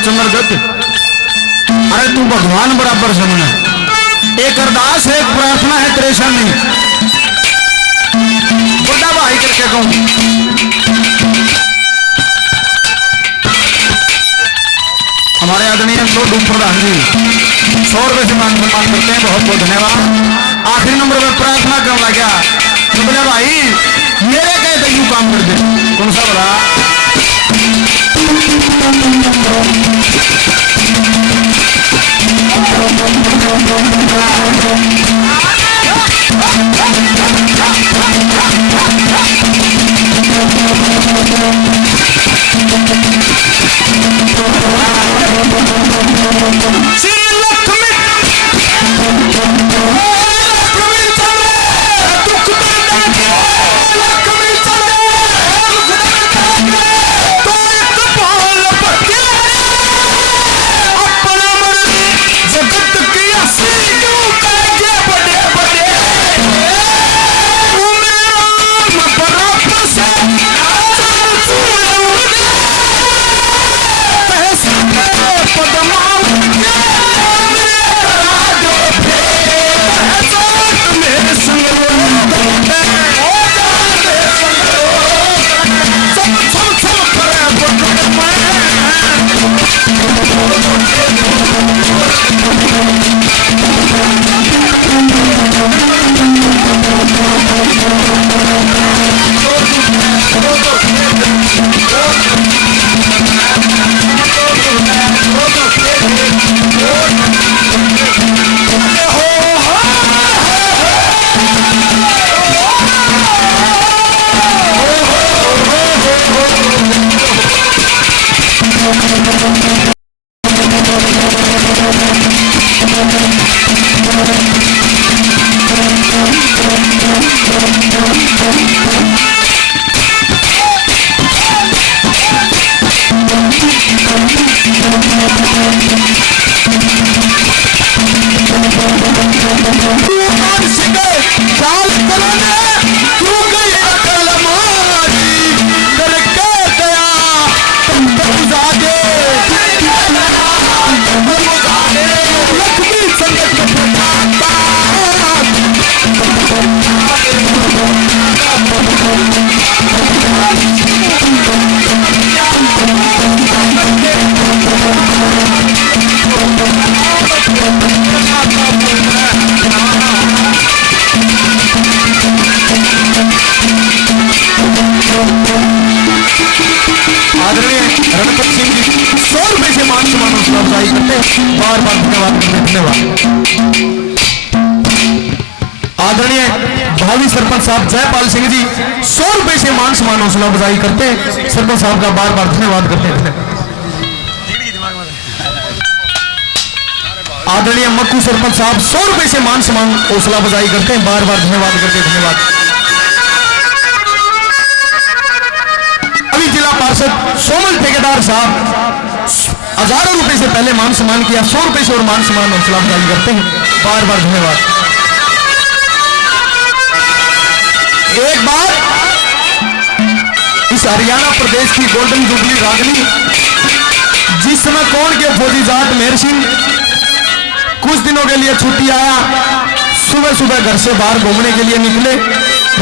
चंद्रगत, अरे तू भगवान बराबर समझ। एक अरदास है, एक प्रार्थना है तेरे सामने, बड़ा भाई करके कहूं। हमारे आदरणीय लोडू प्रधान जी 100 रुपए से मान सम्मान करते हैं, बहुत बहुत धन्यवाद। आखिरी नंबर पर प्रार्थना करने लगा तो बोले भाई मेरे कहे तो यू काम कर दे। कौन सा बोला? बार बार धन्यवाद। आदरणीय भावी सरपंच साहब जयपाल सिंह जी 100 रुपए से मान सम्मान हौसला अफजाई करते हैं। सरपंच साहब का बार बार धन्यवाद करते हैं। आदरणीय मक्कू सरपंच साहब 100 रुपए से मान सम्मान हौसला अफजाई करते हैं, बार बार धन्यवाद करते हैं। धन्यवाद। अभी जिला पार्षद सोमल ठेकेदार साहब हजारों रुपए से पहले मान सम्मान किया, 100 रुपए से और मान सम्मान हौसला अफजाई करते हैं, बार बार धन्यवाद। एक बार इस हरियाणा प्रदेश की गोल्डन जुबली रागनी जिस समय कौन के फौजी जाट मेहर सिंह कुछ दिनों के लिए छुट्टी आया, सुबह सुबह घर से बाहर घूमने के लिए निकले,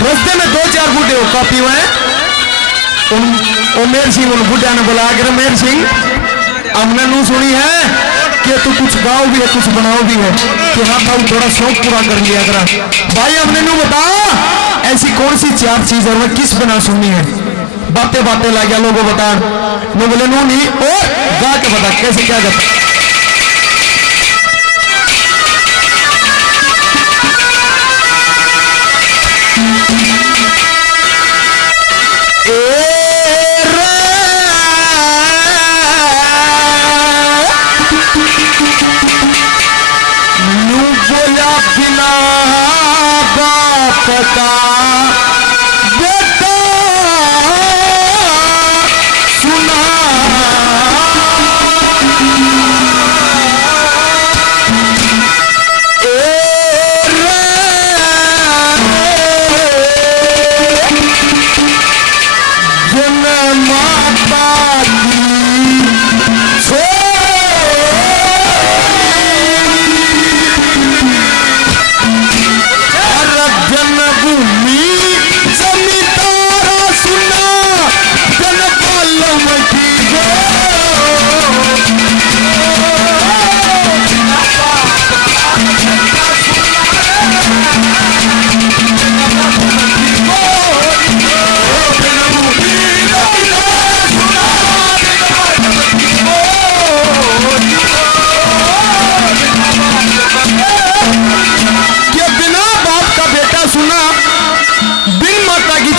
रास्ते में 2-4 बूढ़े हुक्का पी हुए। मेहर सिंह उन बुढ़िया ने बोला कि मेहर सिंह हमने नू सुनी है कि तू कुछ गाओ भी है कुछ बनाओ भी है, कि हाँ भाई थोड़ा शौक पूरा कर लिया करा। भाई हमने नू बता ऐसी कौन सी 4 चीज और किस बना सुननी है। बातें बातें ला गया लोगों बता, नो बोले नू नहीं और गा के बता कैसे क्या करता।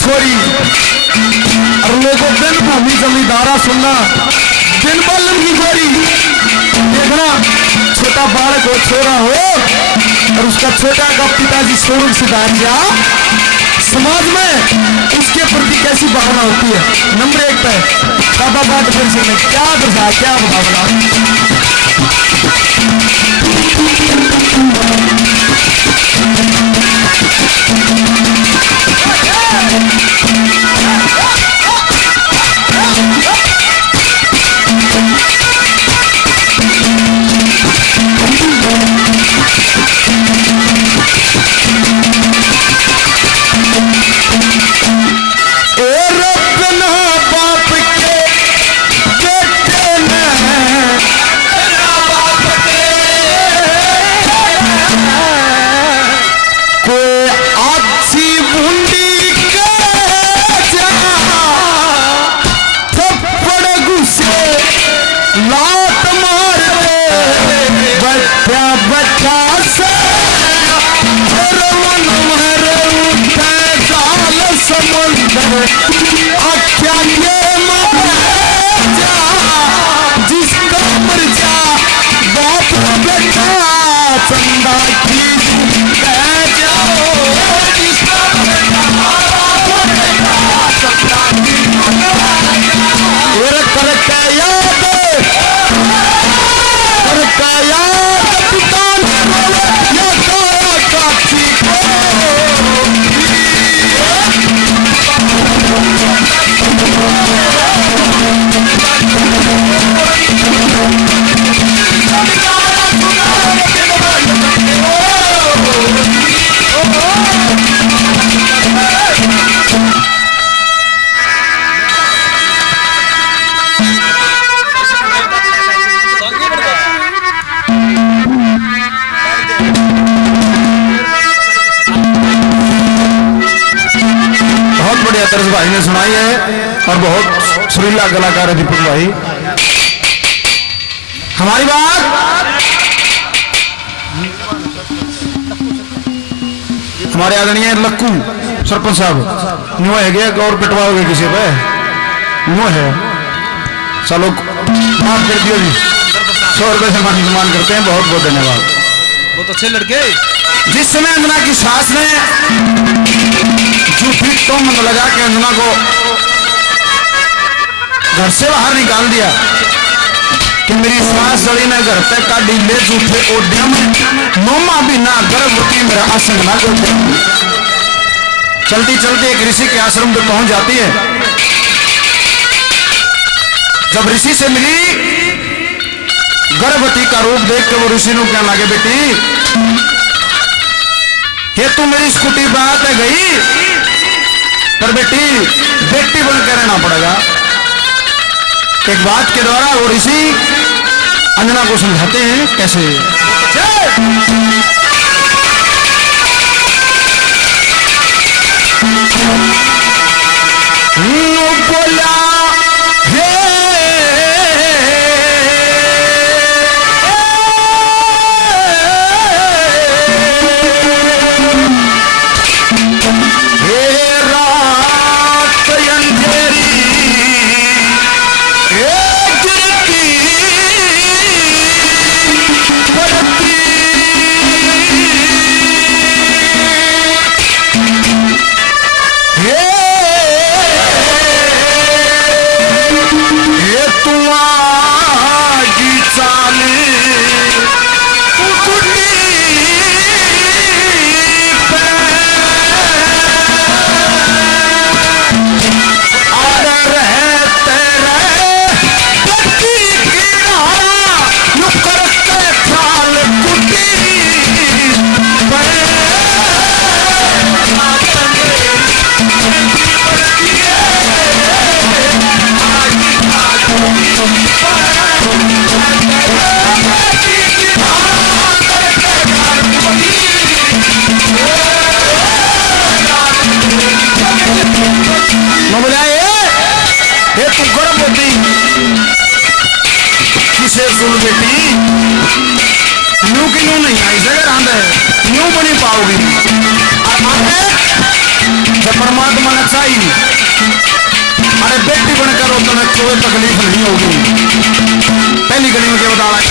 छोरी और लोगों दिन भूमि जमींदारा सुनना दिन बालन की गोरी। देखना छोटा बालक हो छोरा हो और उसका छोटा का पिताजी स्वर्ग सिधार जा, समाज में उसके प्रति कैसी भावना होती है। नंबर 1 पे बाबा बागेश्वर सिंह ने क्या दर्शाया, क्या भावना। भाई ने सुनाई है और बहुत सुरीला कलाकार है दीपक भाई। हमारी बात हमारे आदरणीय लक्कू सरपंच साहब न्यू है गया और पिटवाओगे किसी पे न्यू है, चलो माफ कर दियो जी, 100 रुपए से सम्मान करते हैं, बहुत बहुत धन्यवाद। बहुत अच्छे लड़के। जिस समय अंजना की सास ने झूठी तोहमत लगा के अंजना को घर से बाहर निकाल दिया कि मेरी सास जड़ी ने घर तक का डीले झूठे ओडिया में नोमा भी ना गर्भवती मेरा आसन ना करते। चलती चलती एक ऋषि के आश्रम पे पहुंच जाती है। जब ऋषि से मिली गर्भवती का रूप देख के वो ऋषि को क्या लगे, बेटी ये तू मेरी स्कूटी पे आते गई पर बेटी बेटी बनकर रहना पड़ेगा। एक बात के द्वारा वो ऋषि अंजना को समझाते हैं कैसे। बोला सुन बेटी न्यू की न्यू नहीं आई जगह आंदा है न्यू बनी पाओगी और आगे जब परमात्मा ने चाहिए अरे बेटी बनकर हो तो कोई तकलीफ नहीं होगी। पहली गली में क्या बता रहा है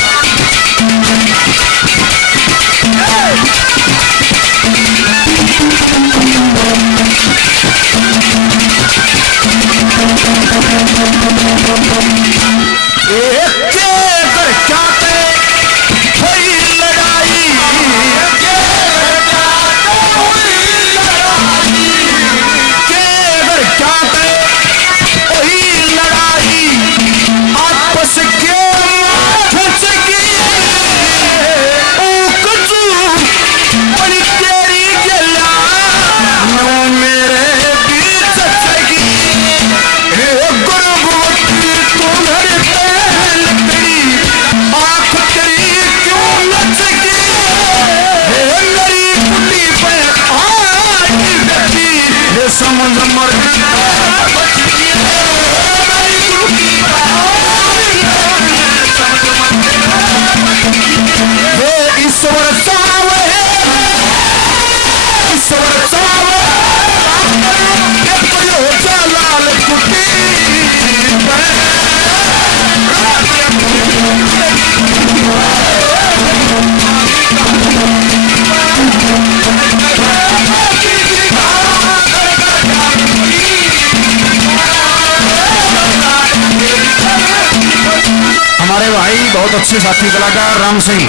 बहुत अच्छे साथी कलाकार राम सिंह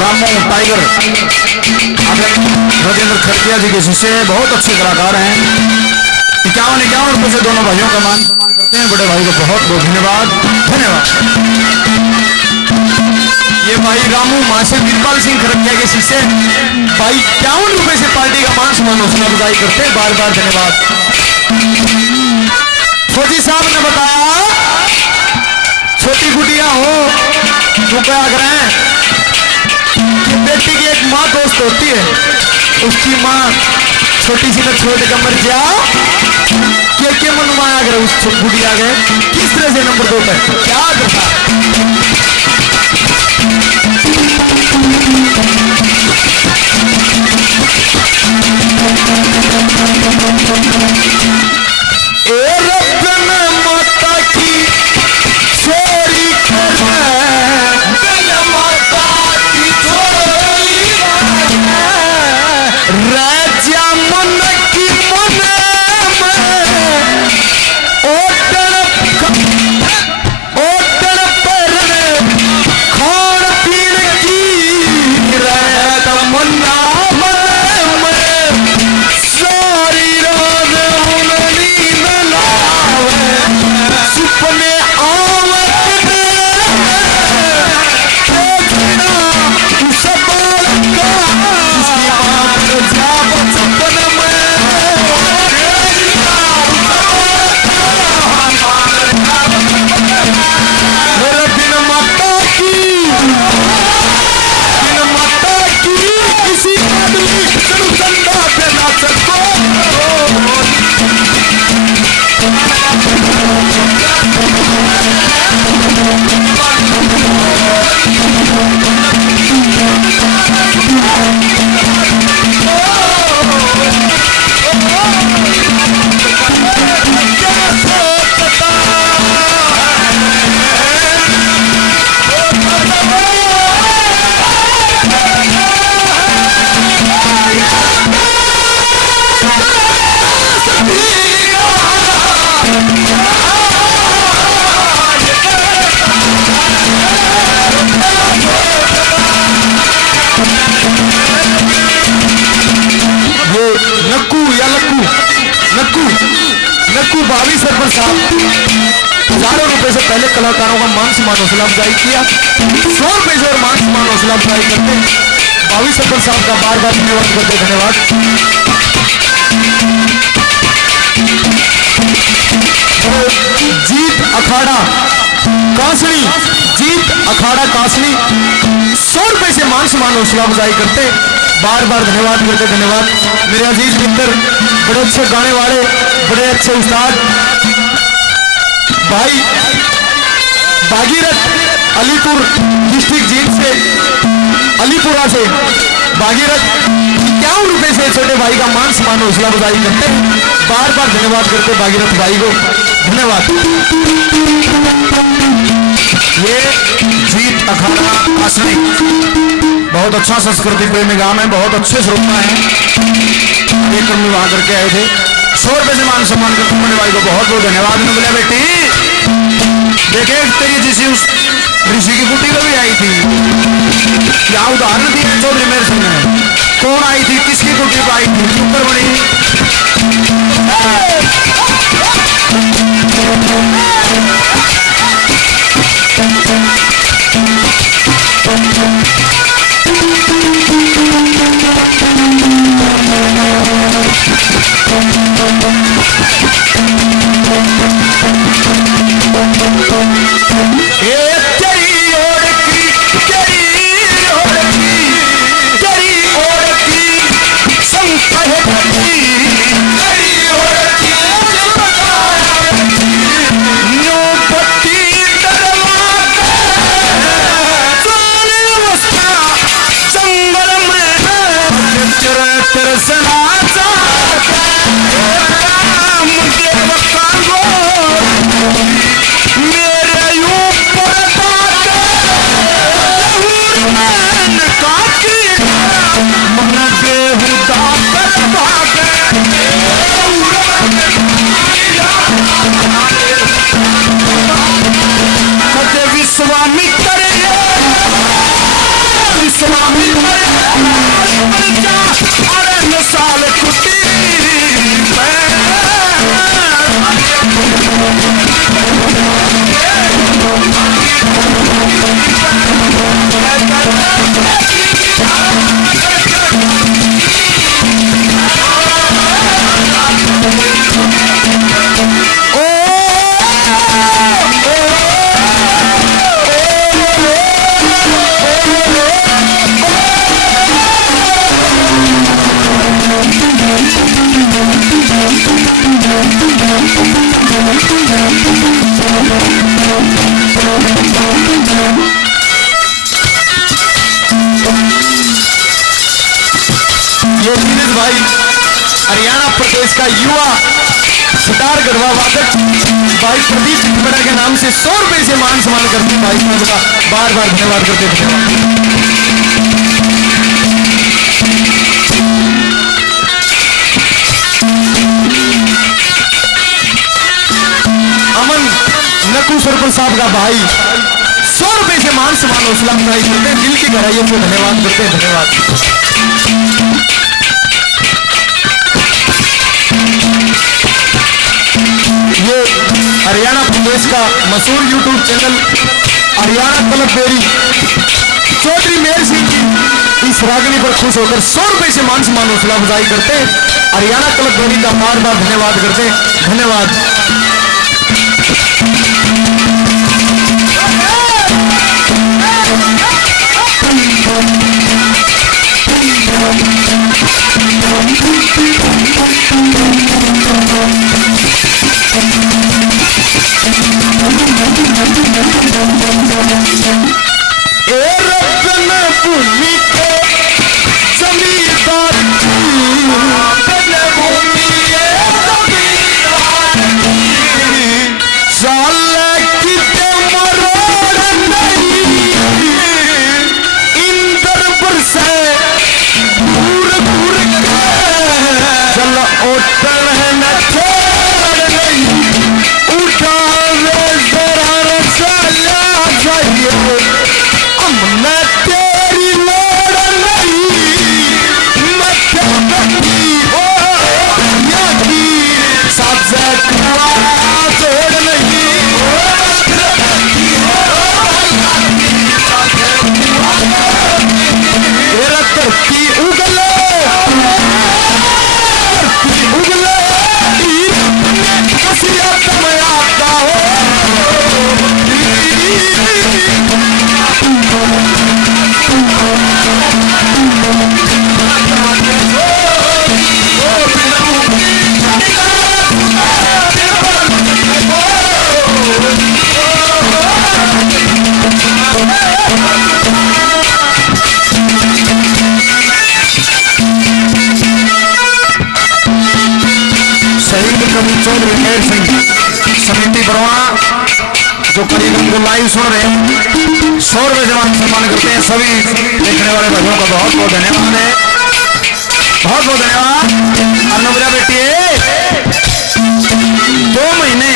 रामू टाइगर राजेंद्र खड़किया जी के शिष्य बहुत अच्छे कलाकार हैं। 51 रुपए से दोनों भाइयों का मान सम्मान करते हैं। बड़े भाई को बहुत बहुत धन्यवाद धन्यवाद। ये भाई रामू मासे वीरपाल सिंह खड़किया के शिष्य भाई 51 रुपए से पार्टी का मान सम्मान हौसला अफजाई करते हैं। बार बार धन्यवाद। फौजी साहब ने बताया छोटी गुटिया हो तो क्या करें कि बेटी की एक माँ दोस्त होती है, उसकी माँ छोटी सी न छोड़ कर मर जाओ के मनवाया अगर उस गुटिया गए किस तरह से नंबर 2 पर क्या दफा माता की चोरी राजा मन की मन ओटन पर खान पीन की रात मन्ना मन सारी रात नींद लावे सुपने नक्कू भावी सरपंच साहब हजारों रुपए से पहले कलाकारों का मान सम्मान हौसला अफजाई किया। 100 रुपए से और मान सम्मान हौसला अफजाई करते भावी सरपंच साहब का बार बार धन्यवाद करते धन्यवाद। जीत अखाड़ा कासनी जीत अखाड़ा कासनी 100 रुपए से मान सम्मान हौसला अफजाई करते बार बार धन्यवाद करते धन्यवाद। मेरे अजीज मित्र बड़े अच्छे गाने वाले बड़े अच्छे उस्ताद भाई भागीरथ अलीपुर डिस्ट्रिक्ट जींद से अलीपुरा से भागीरथ 51 रुपए से अपने छोटे भाई का मान सम्मान हौसला बधाई करते, बार बार धन्यवाद करते भागीरथ भाई को, धन्यवाद। ये जीत अखाड़ा आसनी बहुत अच्छा संस्कृति प्रेमी गांव है, बहुत अच्छे श्रोता है, कार्यक्रम में वहां करके आए थे। 100 रुपए से मान सम्मान करते मेरे भाई को बहुत बहुत धन्यवाद। ने बोला बेटी देखे तेरी जिसी उस ऋषि की कुटी को भी आई थी, क्या उदाहरण दिया चौधरी मेरे सिंह। कौन आई थी, किसकी कुटी पर आई थी, ऊपर बड़ी भाई हरियाणा प्रदेश का युवा सितार गढ़वा वादक भाई प्रदीप टिकमड़ा के नाम से 100 रुपए से मान सम्मान करते भाई साहब का बार बार धन्यवाद करते। अमन नकू सरपंच साहब का भाई 100 रुपए से मान सम्मान हौसला बुलंदी करते, दिल की गहराइयों से धन्यवाद करते, धन्यवाद। ये हरियाणा प्रदेश का मशहूर YouTube channel Haryana club Beri Chaudhary Mehar Singh की इस रागनी पर खुश होकर 100 रुपए से मान सम्मान हौसला अफजाई करते, हरियाणा क्लब बेरी का बार बार धन्यवाद करते, धन्यवाद। इंदर कवि चौधरी मेहर सिंह समिति बरौना जो कार्यक्रम को लाइव सुन रहे हैं 100 रुपये जमा सम्मान करते हैं। सभी देखने वाले भाइयों का बहुत बहुत धन्यवाद है, बहुत बहुत धन्यवाद। अन्नपूर्णा बेटी 2 महीने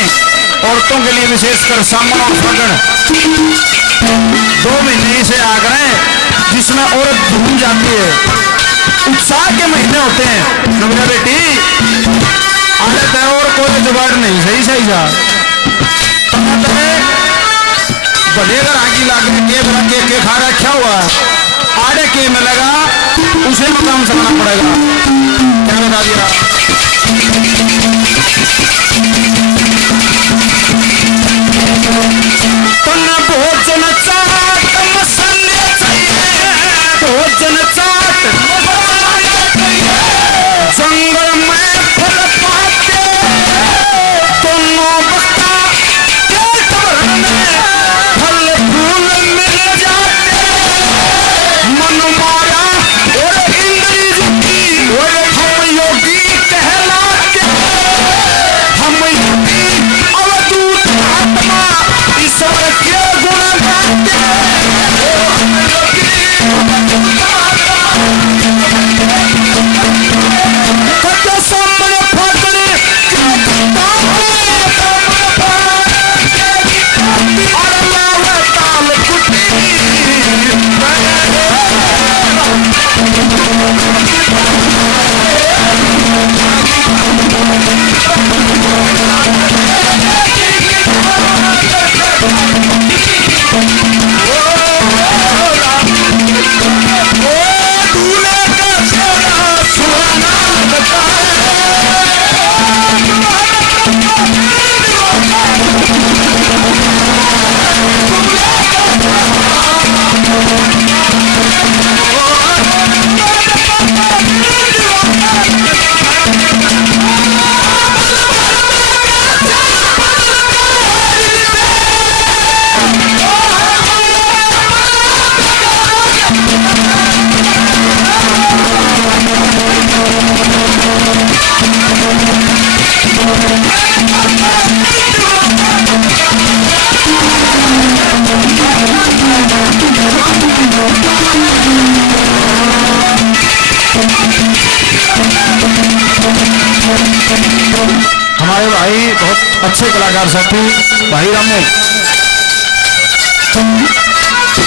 औरतों के लिए विशेषकर सामन और फगण 2 महीने से आकर हैं जिसमें औरत घूम जाती है। उत्साह के महीने होते हैं नवरा बेटी आदत है और कोई जुगाड़ नहीं। सही सही जा भले अगर आगे लागे के खा रखा हुआ आड़े के में लगा उसे मकाम सकना पड़ेगा। क्या बता दिया भोजन चाट मसाले चाहिए, भोजन चाट जंगल में फल पाते दोनों बख्ता पेट भरने फल फूल मिल जाते। मन माया और इंद्री जुटी और हम योगी कहलाते, हम योगी अवधूत आत्मा ईश्वर के गुण गाते। सामने फटने ताल कुटी हमारे भाई बहुत अच्छे कलाकार साथी भाई रामू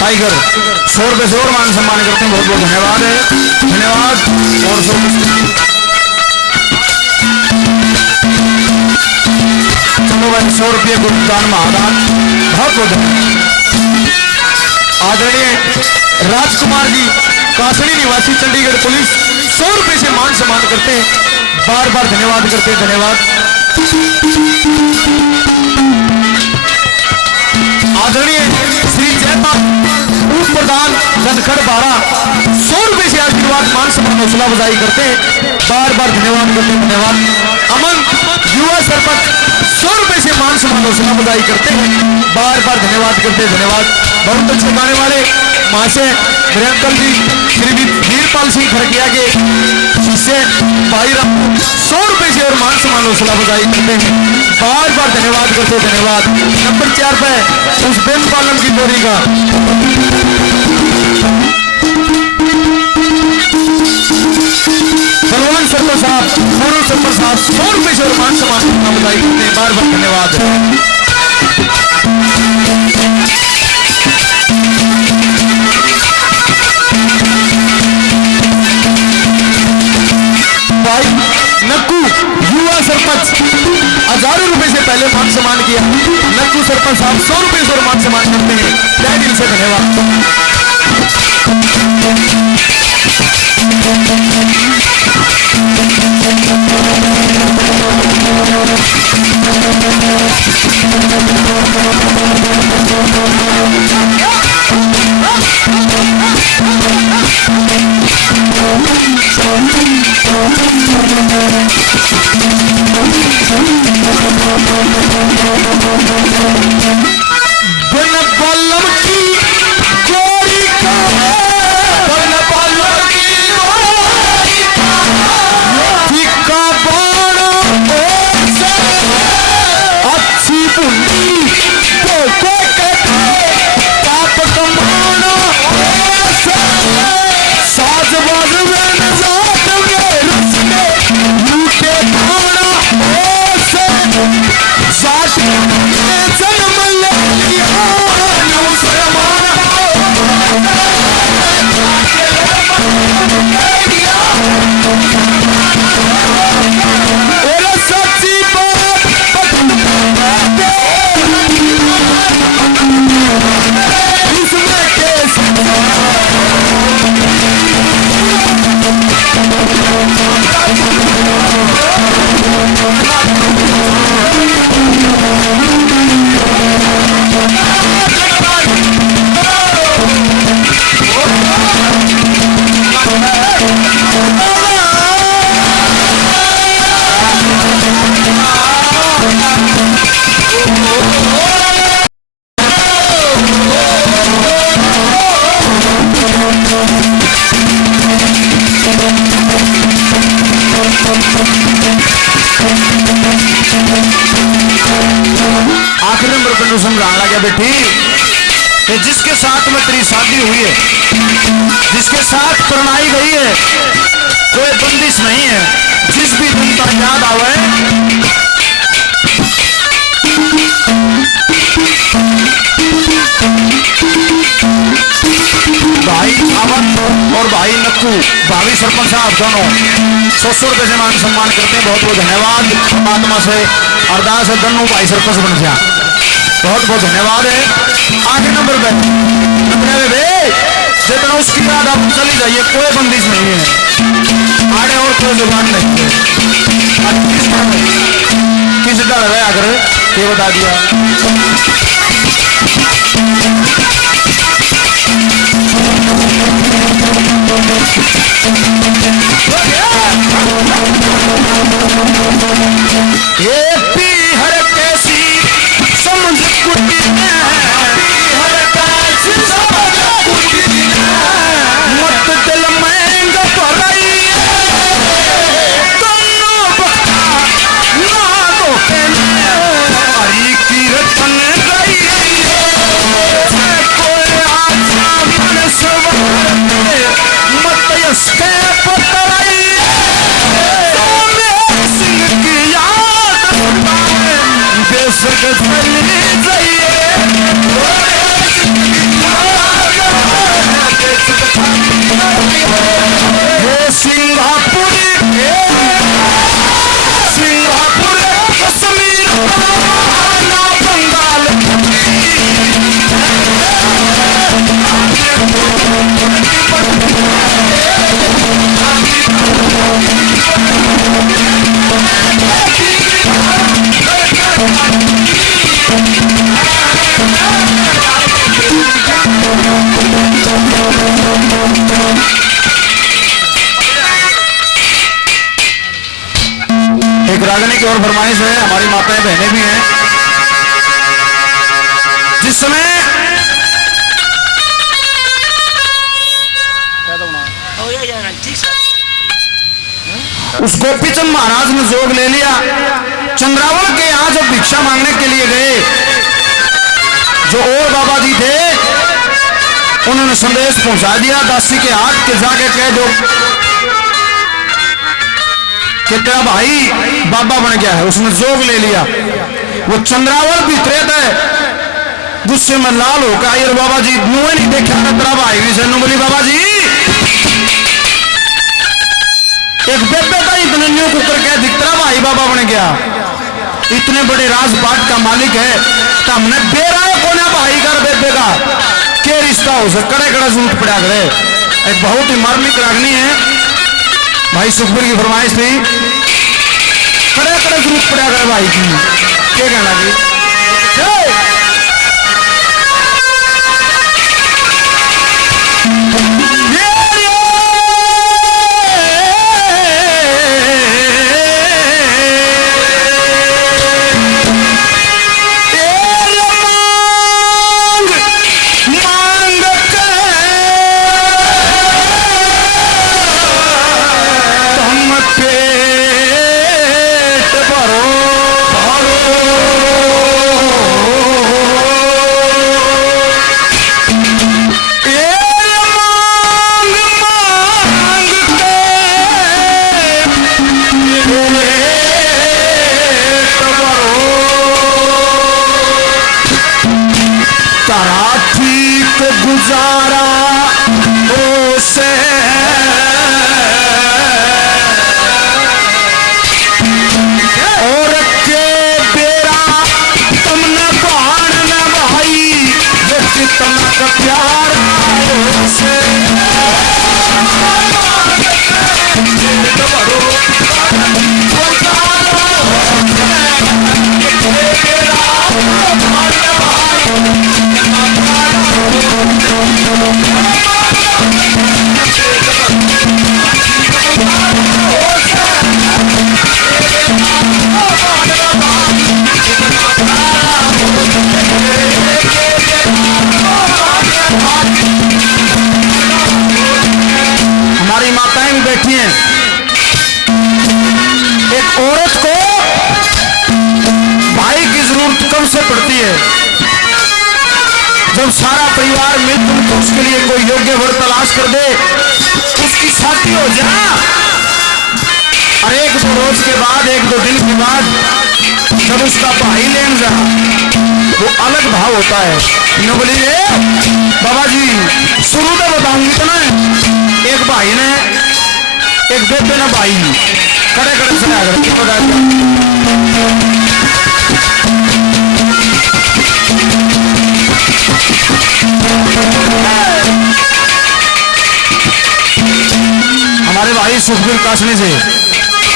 टाइगर 100 रुपये से और मान सम्मान करते हैं। बहुत बहुत धन्यवाद है, धन्यवाद। और चलो भाई 100 रुपये गुरुदान महादान बहुत बहुत धन्यवाद। आदरणीय राजकुमार जी कासड़ी निवासी चंडीगढ़ पुलिस 100 रुपये से मान सम्मान करते हैं। बार बार धन्यवाद करते हैं, धन्यवाद। आदरणीय श्री जयपाल उप प्रधान धनखड़ 12 100 रुपये से आशीर्वाद मान सम्मान हौसला बजाई करते हैं। बार बार धन्यवाद करते हैं, धन्यवाद। अमन युवा सरपंच 100 रुपये से मान सम्मान हौसला बजाई करते हैं। बार बार धन्यवाद करते हैं, धन्यवाद। बहुत अच्छे गाने वाले महाशय मेरे अंकल जी श्री वीरपाल सिंह खड़किया के शिष्य भाई राम 100 रुपये से और मान सम्मान हौसला बजाई करते हैं। बार बार धन्यवाद करते हैं, धन्यवाद। नंबर 4 पे उस बेन पालन की बोरी का भगवान सरपंच साहब पूर्व सरपंच साहब 100 रुपये से और मान सम्मान हौसला बजाई करते हैं। बार बार धन्यवाद। भाई नक्कू युवा सरपंच 1000 रुपए से पहले मान सम्मान किया। नक्कू सरपंच साहब 100 रुपए से मान सम्मान करते हैं। तहे दिल से धन्यवाद। बन पल्लव की गोरी का बन पल्लव की गोरी का बाण और से को समझाने लगा बेटी कि जिसके साथ में तेरी शादी हुई है, जिसके साथ परनाई गई है, कोई बंदिश नहीं है। जिस भी दिन का याद आवे भाई अवध और भाई नक्कू भावी सरपंच साहब दोनों 100 रुपए से मान सम्मान करते हैं। बहुत बहुत धन्यवाद। परमात्मा से अरदास है दोनों भाई सरपंच बन गया। बहुत बहुत धन्यवाद है। आगे नंबर पे जितना उसकी याद आप चली जाइए, कोई बंदिश नहीं है, आगे और कोई जुबान नहीं है। किस डर है अगर ये बता दिया। ये पीहर कैसी समझ कुटी है, पीहर कैसी समझ कुटी है, मत दिल महंग पड़ई दोनों बख्ता ना दो के हरी कीर्तन गई कोई आजा मन सवार मत इसके पतराई सिंह की याद बेसक चली जाइए सिंगापुर सिंगापुर कश्मीर बंगाल एक रागनी की और फरमाइश है। हमारी माताएं बहनें भी हैं। जिस समय उस गोपीचंद महाराज ने जोग ले लिया, चंद्रावल के यहां जब भिक्षा मांगने के लिए गए, जो और बाबा जी थे उन्होंने संदेश पहुंचा दिया दासी के हाथ के जाके कह दो कि तेरा भाई बाबा बन गया है। उसने जोग ले लिया। वो चंद्रावल भी त्रेत है, गुस्से में लाल होकर आई और बाबा जी मुंह नहीं देखा था तेरा भाई भी से बोली बाबा जी एक बेबे का इतने न्यू कुकर कह दिख तेरा भाई बाबा बन गया। इतने बड़े राजपाट का मालिक है तो हमने बेरा कोना भाई का बेबे का क्या रिश्ता हो सकता, कड़े कड़े जूट पड़ा करे। एक बहुत ही मार्मिक रागनी है। भाई सुखबीर की फरमाइश थी, कड़े कड़े जरूरत पड़ा करे भाई की। क्या कहना जी गुजारा से और के बेरा तुमने बाण न भाई ये कितना का प्यार से हमारी माताएं भी बैठी हैं। एक औरत को भाई की जरूरत कब से पड़ती है? जब सारा परिवार मिलकर तो उसके लिए कोई योग्य वर तलाश कर दे, उसकी शादी हो जा। और एक दो रोज के बाद, एक दो दिन के बाद जब उसका भाई लेन जा, वो अलग भाव होता है। न बोलिए बाबा जी, शुरू में बताऊंगी तो ना, एक भाई ने एक बेटे ने भाई खड़े खड़े सुना हमारे भाई सुखबीर काशनी से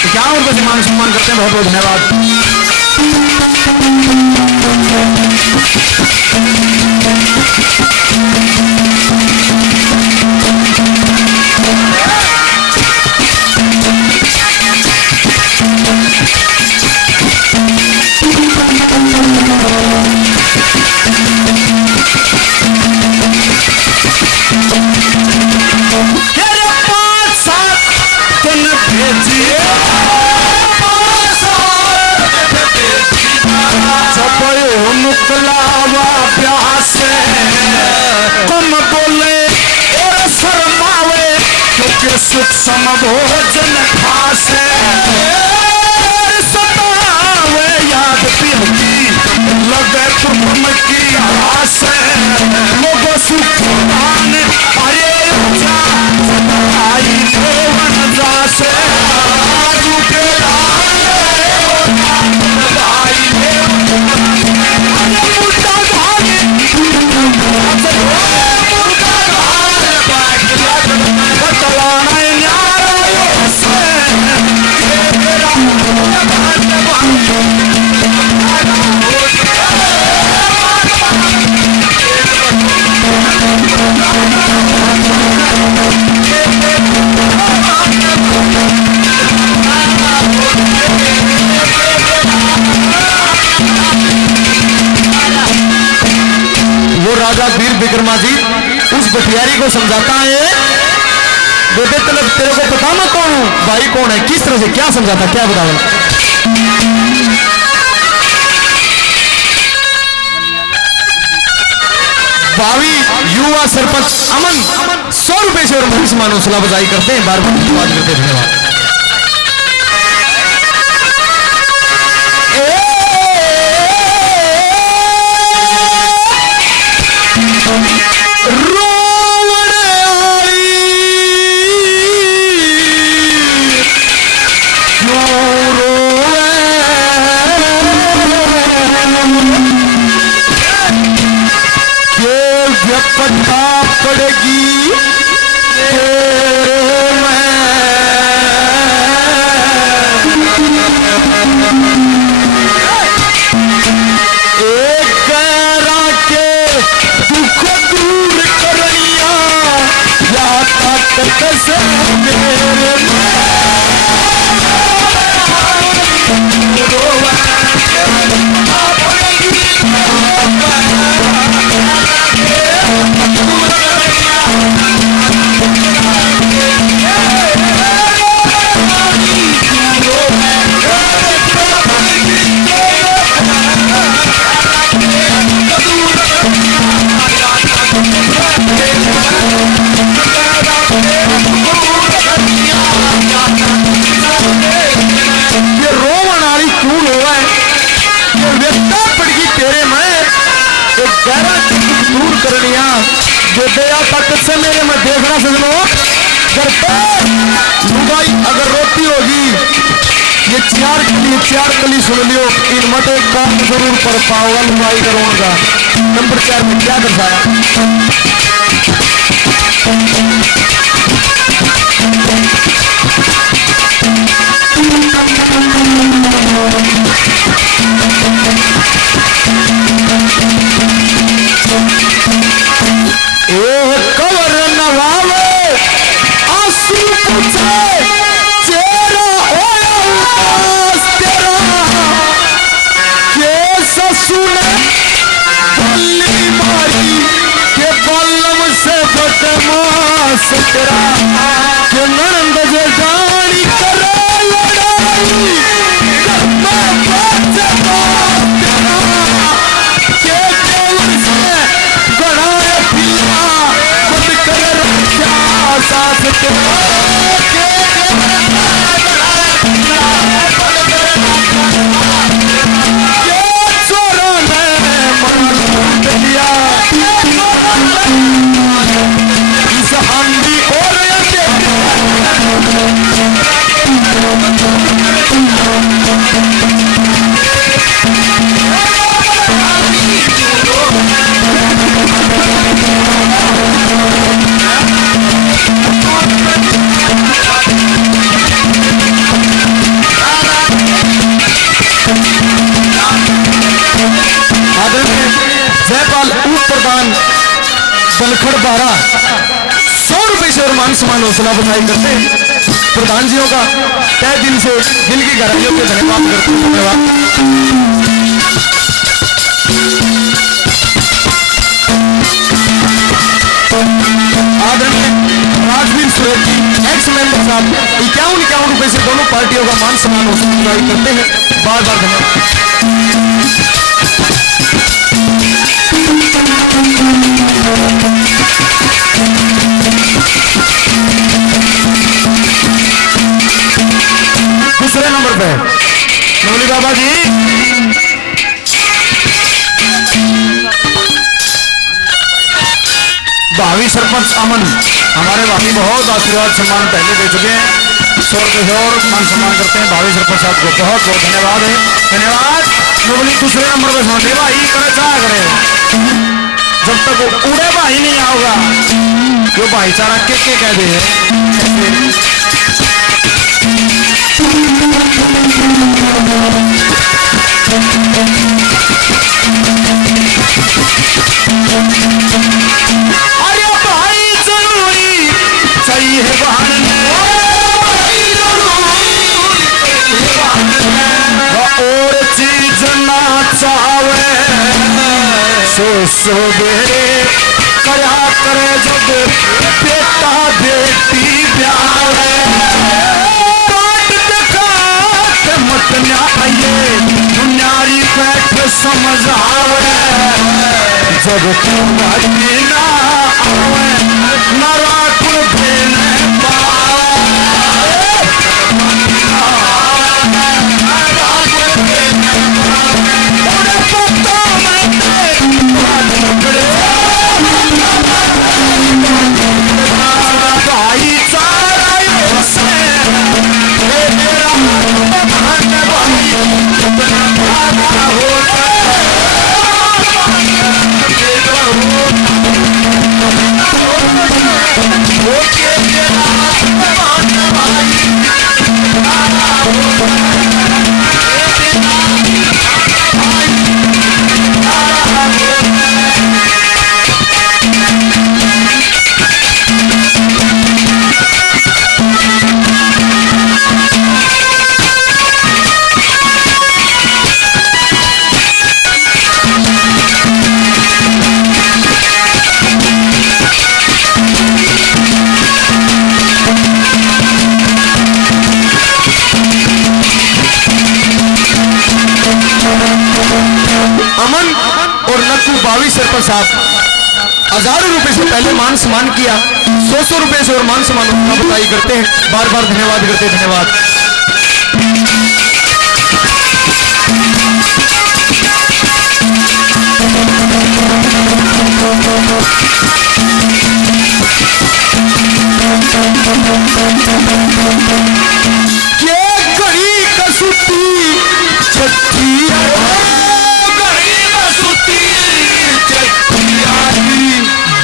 तो क्या उनको मान सम्मान करते हैं। बहुत बहुत धन्यवाद। मुकलावा प्यास तुम बोले और शर्मावे, क्योंकि सुख सम भोजन खासे सतावे याद पियती लगे तुम की आस। लोगो सुख दान अरे ऊंचा आई देवन दास, राजा वीर विक्रमादित्य उस बटियारी को समझाता है, बेटे तेरे को पता ना कौन हूं, भाई कौन है, किस तरह से क्या समझाता, क्या बताओ। भावी युवा सरपंच अमन 100 रुपए से और भविष्य मानो सलाह बजाई करते हैं, बार बार धन्यवाद करते हैं। धन्यवाद। पड़ेगी एक करा के दुख दूर करिया या ताकत से मेरे दूर करनिया जो दया ताकत से मेरे में देखना सजनो करते लुगाई अगर रोटी होगी ये चार कली सुन लियो, इन मत एक काम जरूर पर पाओगा लुगाई करोड़ का। नंबर 4 में क्या दर्शाया, कवर नवावे आंसू पूछे चेहरा ओया तेरा के ससुने बल्ली मारी के बल्लम से बदमाश तेरा के नंद जो जानी करे लड़ाई मैं बात तेरा के कवर से गड़ा जयपाल उप प्रधान बलखड़ 12 100 रुपए से और मान सम्मान हौसला बधाई करते हैं प्रधान जियों का तय दिल से दिल की गहराइयों के धन्यवाद करते हैं। धन्यवाद। आदरणीय राजवीर सुरेश एक्स मेंबर साहब 51 रुपए से दोनों पार्टियों का मान सम्मान हौसला बधाई करते हैं। बार बार धन्यवाद। दूसरे नंबर पे नवली बाबा जी भावी सरपंच अमन हमारे भाभी बहुत आशीर्वाद सम्मान पहले दे चुके हैं। 100 रुपए और मान सम्मान करते हैं भावी सरपंच साहब को बहुत बहुत धन्यवाद है। धन्यवाद। नवली दूसरे नंबर पे समझे भाई करे चाह करे जब तक उड़े भाई नहीं आओगा जो भाईचारा के कह दे है। अरे भाई जरूरी चाहिए और चीज ना चावे सो बेरे कया करे जब बेटा बेटी प्यारे मत न्याये दुनियारी बैठ समझ आवे जब तू बाजी ना आवे नरा कुल देने अमन और नक्कू भावी सरपंच साहब 1000 रुपए से पहले मान सम्मान किया 100 रुपए से और मान सम्मान बधाई करते हैं। बार बार धन्यवाद करते हैं। धन्यवाद। ये घड़ी कसुती छठिया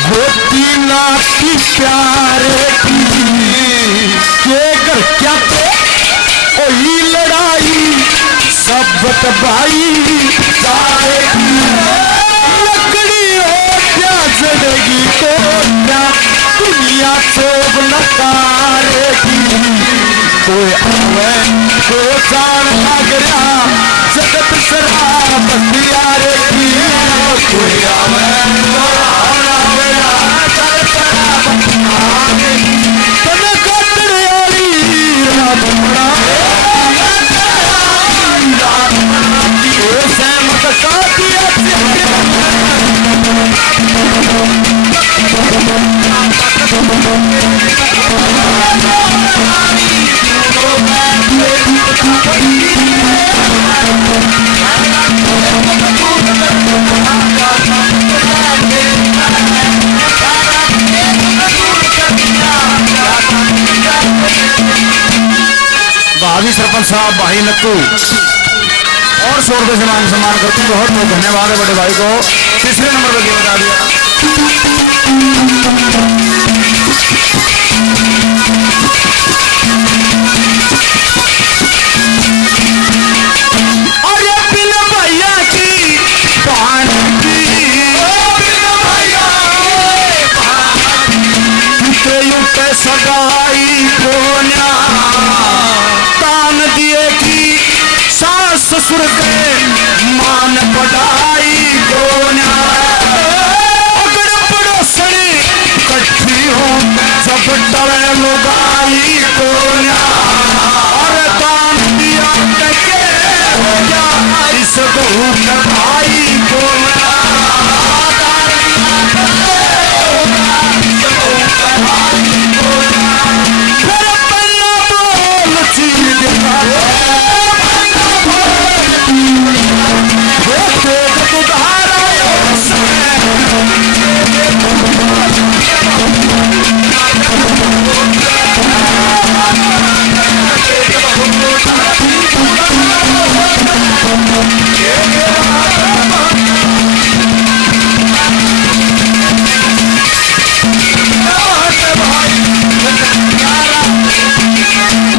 गोती नाती प्यारे के कर क्या तो वही लड़ाई सबक भाई लकड़ी हो क्या जिंदगी को क्या दुनिया चोब नकारेगी कोई आवे को जान लग रहा जगत शराब प्यारे की कोई आवे भावी सरपंच साहब भाई नक्कू और 100 रुपए से मान सम्मान करते हैं। बहुत बहुत धन्यवाद है बड़े भाई को। तीसरे नंबर पर गेम बता दिया। और ये बिल भैया की पान की सगाई कोन्या तान दिए की सास ससुर के मान बढ़ाई कोन्या अगर पड़ोसनी इकट्ठी हो जब डरे लुगाई कोन्या और तान दिया के इस बहू का भाई कोन्या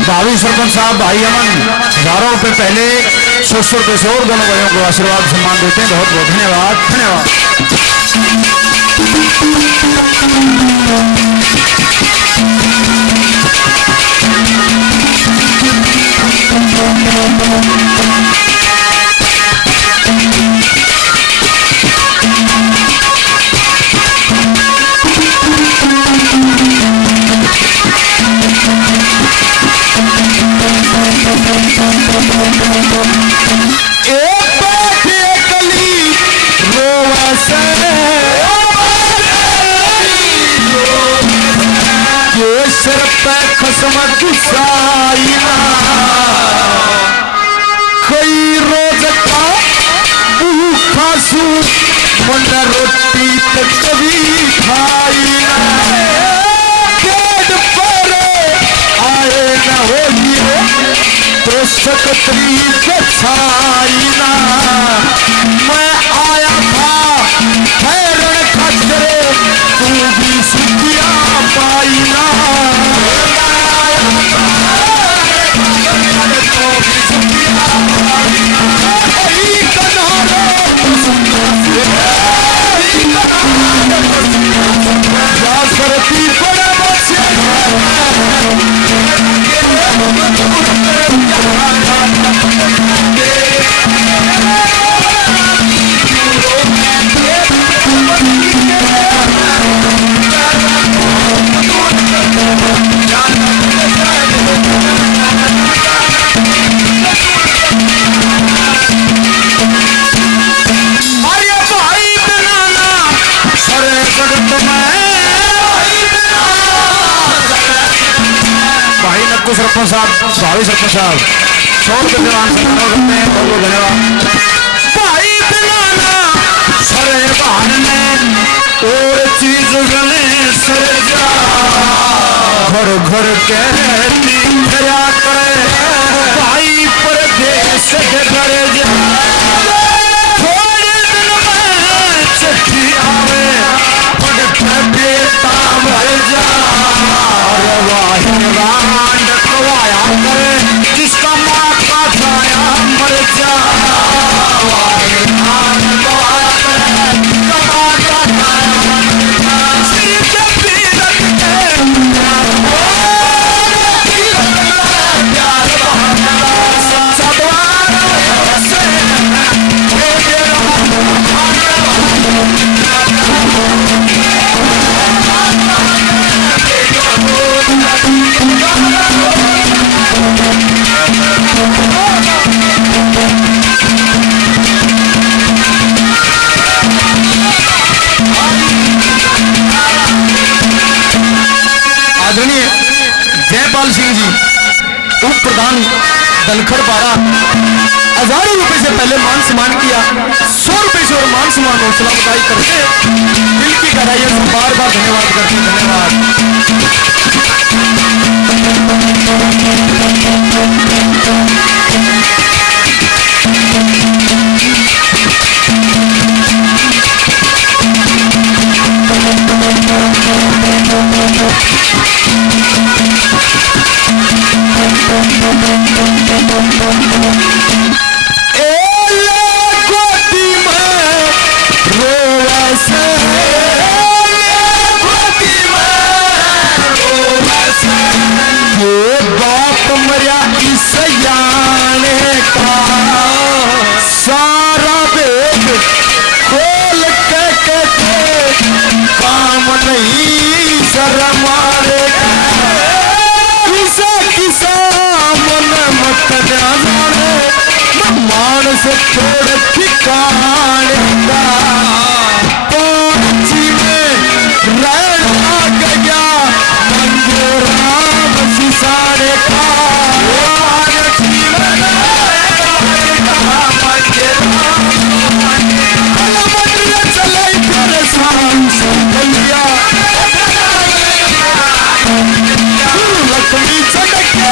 भावी सरपंच साहब भाई अमन हजारों रुपए पहले 100 रुपए से और दोनों भाइयों को आशीर्वाद सम्मान देते हैं। बहुत बहुत धन्यवाद धन्यवाद। खसम गुस्साइना कई रोज का भूखा सू मन रोटी तक कभी खाइना पेट पर आए न होइए तो सकतरी छाइना मैं आया था ठहरन खतरे तू भी सुखिया पाइना सरपंच साहब भावी सरपंच साहब 100 रुपए दीवान समारोह करते हैं। बहुत बहुत धन्यवाद। भाई दिलाना सरे बहन ने और चीज गले सर जा घर घर कहती दया करे भाई परदेश के घर जा थोड़े दिन में चिट्ठी आवे पगट बेटा मर जा जिसका माँ का छाया मर जा आदरणीय जयपाल सिंह जी उप प्रधान दलखड़ पारा 1000 रुपए से पहले मान सम्मान किया। 100 रुपए से और मान सम्मान हौसला बताई करके दिल की गहराइयों से बार बार धन्यवाद करते हैं। धन्यवाद। सारा भेद खोल के काम नहीं शर्म आएगा। किसा किसा मन मत जाने मानस छोड़ ठिकाने का पांची में रहना गया मंजूराम सिसारे का लक्ष्मी चटके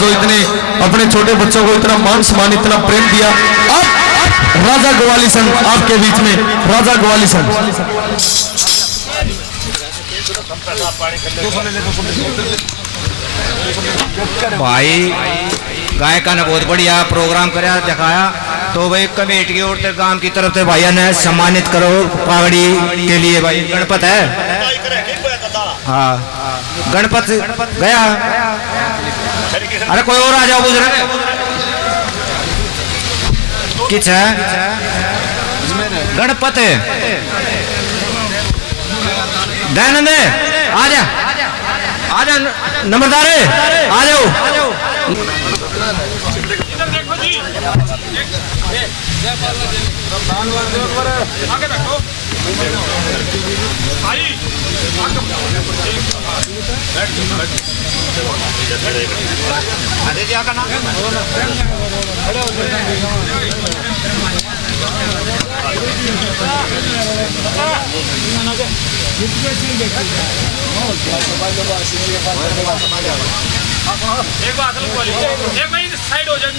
जो इतने अपने छोटे बच्चों को इतना मान सम्मान इतना प्रेम दिया। अब राजा ग्वाली संघ आपके बीच में, राजा ग्वाली संघ। भाई गायका ने बहुत बढ़िया प्रोग्राम कराया दिखाया, तो भाई कमेटी की ओर से गांव की तरफ से भैया ने सम्मानित करो पागड़ी के लिए। भाई गणपत है, हाँ गणपत गया। अरे कोई और आ जाओ बुजुर्ग किच है गणपत दयानंद आजा आजा नंबरदार आ जाओ। एक बात एक भाई साइड हो जाए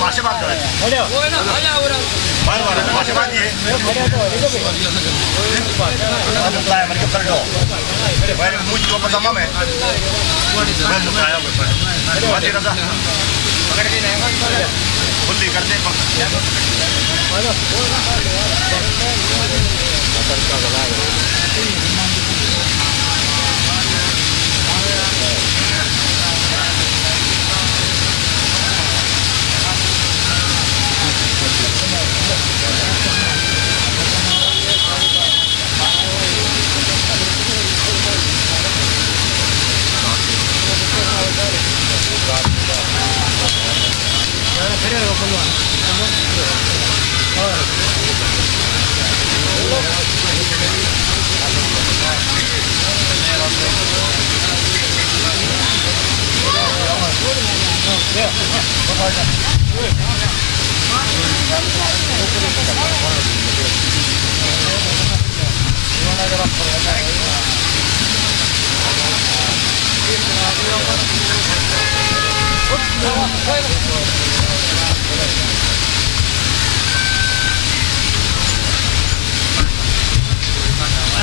भाषा बात करायची भाषा बात ये मुझ को पता मैं खुली करते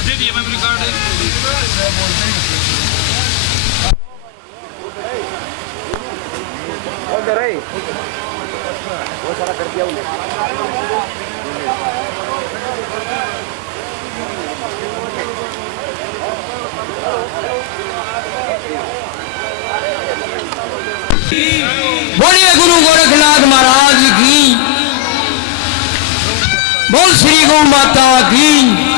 दे दिया मेमोरी कार्ड बहुत सारा कर दिया उन्हें बोलिए गुरु गोरखनाथ महाराज की, बोल श्री गौ माता की।